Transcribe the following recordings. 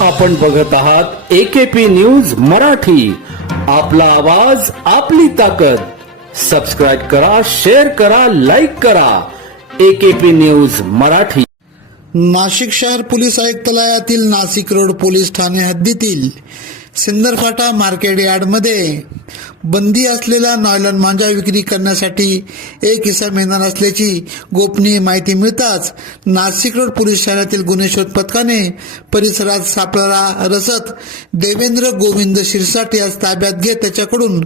आपण बघत आहात एकेपी न्यूज मराठी. आपला आवाज आपली ताकद. सबस्क्राईब करा शेअर करा लाईक करा. AKP news Marathi. नाशिक शहर पोलीस आयुक्तालयातील नाशिक रोड पोलीस ठाणे हद्दीतील सिंदरफाटा मार्केट यार्डमध्ये बंदी असलेला नायलॉन मांजा विक्री करण्यासाठी एक हिस्सा मिळणार असल्याची गोपनीय माहिती मिळताच नाशिक रोड पोलीस ठाण्यातील गुन्हे शोध पथकाने परिसरात सापळा रसत देवेंद्र गोविंद शिरसाट यास ताब्यात घेत त्याच्याकडून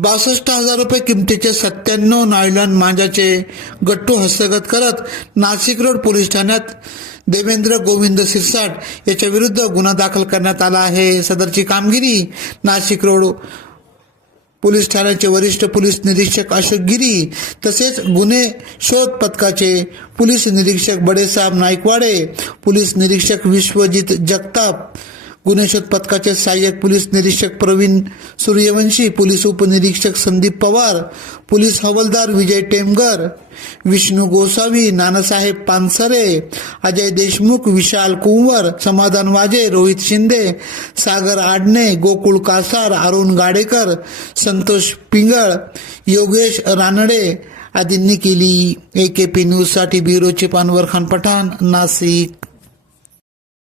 बासष्ट हजार रुपये किमतीचे सत्त्याण्णव नायलॉन मांजाचे गट्टू हस्तगत करत नाशिक रोड पोलीस ठाण्यात देवेंद्र गोविंद सिरसाट याच्या विरुद्ध गुन्हा दाखल करण्यात आला आहे. सदरची कामगिरी नाशिक रोड पोलीस ठाण्याचे वरिष्ठ पोलीस निरीक्षक अशोक गिरी तसेच गुन्हे शोध पथकाचे पोलीस निरीक्षक बडेसाहेब नाईकवाडे पोलीस निरीक्षक विश्वजित जगताप गुन्हे शोध पथकाचे सहाय्यक पोलीस निरीक्षक प्रवीण सूर्यवंशी पोलीस उपनिरीक्षक संदीप पवार पोलीस हवालदार विजय टेमगर विष्णू गोसावी नानासाहेब पानसरे अजय देशमुख विशाल कुंवर समाधान वाजे रोहित शिंदे सागर आडणे गोकुळ कासार अरुण गाडेकर संतोष पिंगळ योगेश रानडे आदींनी केली ए के पी न्यूजसाठी ब्युरो चिपानवर खान पठाण नाशिक.